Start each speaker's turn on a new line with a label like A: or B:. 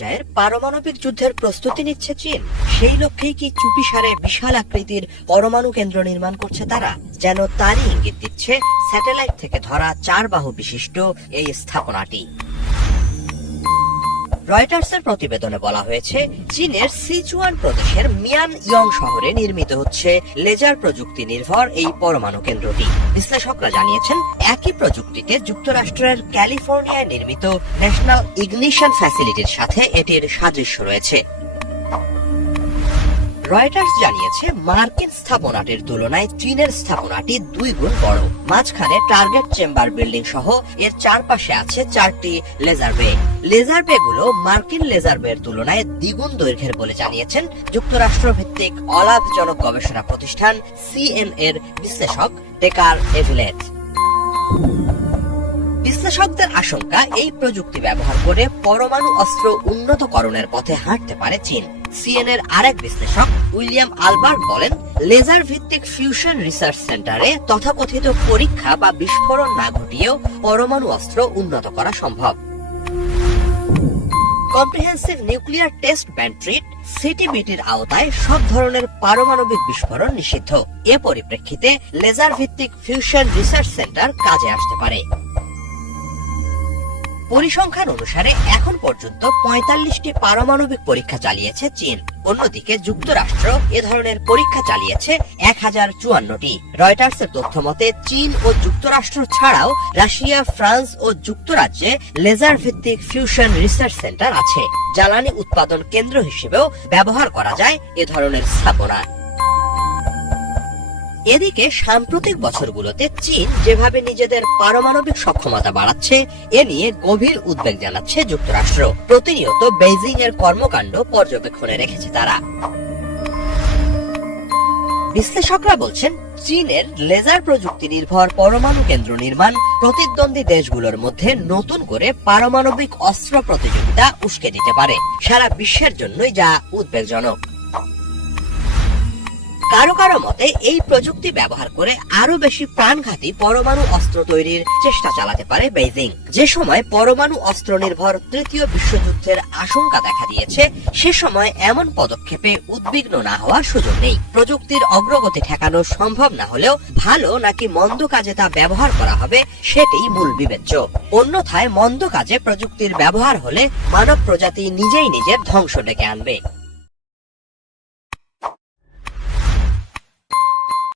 A: পর্যায়ের পারমাণবিক যুদ্ধের প্রস্তুতি নিচ্ছে চীন। সেই লক্ষ্যেই কি চুপিসারে বিশাল আকৃতির পরমাণু কেন্দ্র নির্মাণ করছে তারা? যেন তারই ইঙ্গিত দিচ্ছে স্যাটেলাইট থেকে ধরা চার বাহু বিশিষ্ট এই স্থাপনাটি। রয়টার্সের প্রতিবেদনে বলা হয়েছে, চীনের সিচুয়ান প্রদেশের মিয়ান ইয়ং শহরে নির্মিত হচ্ছে লেজার প্রযুক্তি নির্ভর এই পরমাণু কেন্দ্রটি। বিশ্লেষকরা জানিয়েছেন, একই প্রযুক্তিতে যুক্তরাষ্ট্রের ক্যালিফোর্নিয়ায় নির্মিত ন্যাশনাল ইগনিশন ফ্যাসিলিটির সাথে এটির সাদৃশ্য রয়েছে। রয়টার্স জানিয়েছে, মার্কিন স্থাপনাটির তুলনায় চীনের স্থাপনাটি দুই গুণ বড়। মাঝখানে টার্গেট চেম্বার বিল্ডিং সহ এর চারপাশে আছে চারটি লেজার বে। লেজার বে গুলো মার্কিন লেজার বের তুলনায় দ্বিগুণ দৈর্ঘ্যের বলে জানিয়েছেন যুক্তরাষ্ট্র ভিত্তিক অলাভজনক গবেষণা প্রতিষ্ঠান সিএন এর বিশ্লেষক টেকার এভিলেট। বিশ্লেষকদের আশঙ্কা, এই প্রযুক্তি ব্যবহার করে পরমাণু অস্ত্র উন্নতকরণের পথে হাঁটতে পারে চীন। সিএনএর আরেক বিশ্লেষক, উইলিয়াম আলবার্ট বলেন লেজার ভিত্তিক ফিউশন রিসার্চ সেন্টারে তথাকথিত পরীক্ষা বা বিস্ফোরণ না ঘটিয়েও পরমাণু অস্ত্র উন্নত করা সম্ভব। Comprehensive nuclear test ban treaty সিটিবিটির আওতায় সব ধরনের পারমাণবিক বিস্ফোরণ নিষিদ্ধ। এ পরিপ্রেক্ষিতে লেজার ভিত্তিক ফিউশন রিসার্চ সেন্টার কাজে আসতে পারে। পরিসংখ্যান অনুসারে এখন পর্যন্ত পঁয়তাল্লিশটি পারমাণবিক পরীক্ষা চালিয়েছে চীন। অন্যদিকে যুক্তরাষ্ট্র এ ধরনের পরীক্ষা চালিয়েছে এক হাজার চুয়ান্নটি। রয়টার্সের তথ্য মতে, চীন ও যুক্তরাষ্ট্র ছাড়াও রাশিয়া, ফ্রান্স ও যুক্তরাজ্যে লেজার ভিত্তিক ফিউশন রিসার্চ সেন্টার আছে। জ্বালানি উৎপাদন কেন্দ্র হিসেবেও ব্যবহার করা যায় এ ধরনের স্থাপনা। এদিকে সাম্প্রতিক বছরগুলোতে চীন যেভাবে নিজেদের পারমাণবিক সক্ষমতা বাড়াচ্ছে, এ নিয়ে গভীর উদ্বেগ জানাচ্ছে যুক্তরাষ্ট্র। প্রতিনিয়ত বেইজিং এর কর্মকাণ্ড পর্যবেক্ষণে রেখেছে তারা। বিশ্লেষকরা বলছেন, চীনের লেজার প্রযুক্তি নির্ভর পরমাণু কেন্দ্র নির্মাণ প্রতিদ্বন্দ্বী দেশগুলোর মধ্যে নতুন করে পারমাণবিক অস্ত্র প্রতিযোগিতা উস্কে দিতে পারে। সারা বিশ্বের জন্যই যা উদ্বেগজনক। কারও কারও মতে এই প্রযুক্তি ব্যবহার করে আরও বেশি প্রাণঘাতী পরমাণু অস্ত্র তৈরির চেষ্টা চালাতে পারে বেইজিং। যে সময় পরমাণু অস্ত্র নির্ভর তৃতীয় বিশ্বযুদ্ধের আশঙ্কা দেখা দিয়েছে, সে সময় এমন পদক্ষেপে উদ্বিগ্ন না হওয়ার সুযোগ নেই। প্রযুক্তির অগ্রগতি ঠেকানো সম্ভব না হলেও ভালো নাকি মন্দ কাজে তা ব্যবহার করা হবে, সেটাই মূল বিবেচ্য। অন্যথায় মন্দ কাজে প্রযুক্তির ব্যবহার হলে মানব প্রজাতি নিজেই নিজের ধ্বংস ডেকে আনবে।